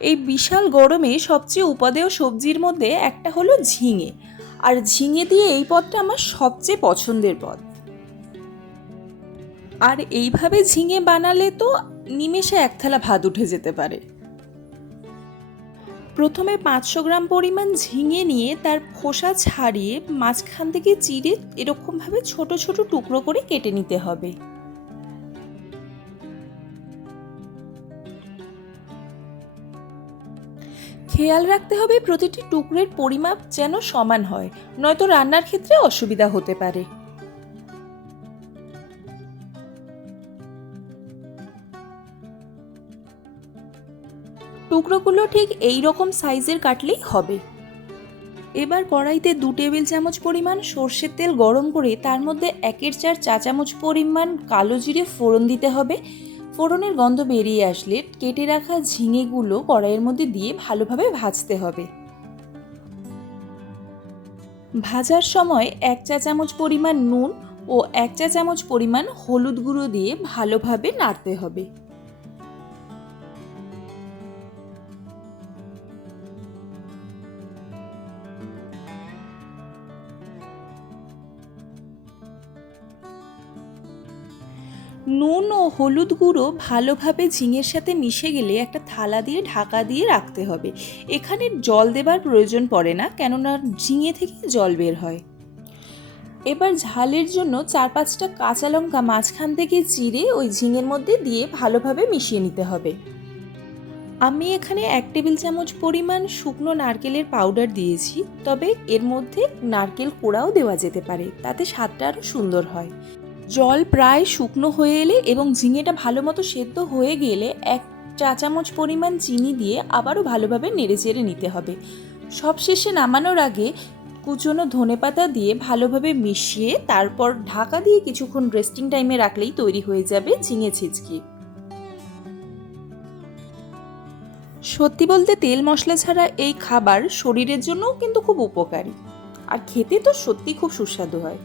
এই বিশাল গরমে সবচেয়ে উপাদেয় সবজির মধ্যে একটা হলো ঝিঙে। আর ঝিঙে দিয়ে এই পদটা আমার সবচেয়ে পছন্দের পদ। আর এইভাবে ঝিঙে বানালে তো নিমেষে এক থালা ভাত উঠে যেতে পারে। প্রথমে পাঁচশো গ্রাম পরিমাণ ঝিঙে নিয়ে তার খোসা ছাড়িয়ে মাঝখান থেকে চিড়ে এরকমভাবে ছোট ছোট টুকরো করে কেটে নিতে হবে। খেয়াল রাখতে হবে প্রতিটি টুকরের পরিমাপ যেন সমান হয়, নয়তো রান্নার ক্ষেত্রে অসুবিধা হতে পারে। টুকরোগুলো ঠিক এই রকম সাইজের কাটলেই হবে। এবার কড়াইতে দু টেবিল চামচ পরিমাণ সর্ষের তেল গরম করে তার মধ্যে একের চার চা চামচ পরিমাণ কালো জিরে ফোড়ন দিতে হবে। ফোড়নের গন্ধ বেরিয়ে আসলে কেটে রাখা ঝিঙেগুলো কড়াইয়ের মধ্যে দিয়ে ভালোভাবে ভাজতে হবে। ভাজার সময় এক চা চামচ পরিমাণ নুন ও এক চা চামচ পরিমাণ হলুদ গুঁড়ো দিয়ে ভালোভাবে নাড়তে হবে। নুন ও হলুদ গুঁড়ো ভালোভাবে ঝিঙের সাথে মিশে গেলে একটা থালা দিয়ে ঢাকা দিয়ে রাখতে হবে। এখানে জল দেবার প্রয়োজন পড়ে না, কেননা ঝিঙে থেকে জল বের হয়। এবার ঝালের জন্য চার পাঁচটা কাঁচা লঙ্কা মাঝখান থেকে চিরে ওই ঝিঙের মধ্যে দিয়ে ভালোভাবে মিশিয়ে নিতে হবে। আমি এখানে এক টেবিল চামচ পরিমাণ শুকনো নারকেলের পাউডার দিয়েছি, তবে এর মধ্যে নারকেল কোড়াও দেওয়া যেতে পারে, তাতে স্বাদটা আরও সুন্দর হয়। জল প্রায় শুকনো হয়ে এলে এবং ঝিঙেটা ভালো মতো সেদ্ধ হয়ে গেলে এক চা চামচ পরিমাণ চিনি দিয়ে আবারও ভালোভাবে নেড়েচেড়ে নিতে হবে। সবশেষে নামানোর আগে কুচনো ধনেপাতা দিয়ে ভালোভাবে মিশিয়ে তারপর ঢাকা দিয়ে কিছুক্ষণ রেস্টিং টাইমে রাখলেই তৈরি হয়ে যাবে ঝিঙে ছিচকি। সত্যি বলতে তেল মশলা ছাড়া এই খাবার শরীরের জন্যও কিন্তু খুব উপকারী। আর খেতে তো সত্যি খুব সুস্বাদু হয়।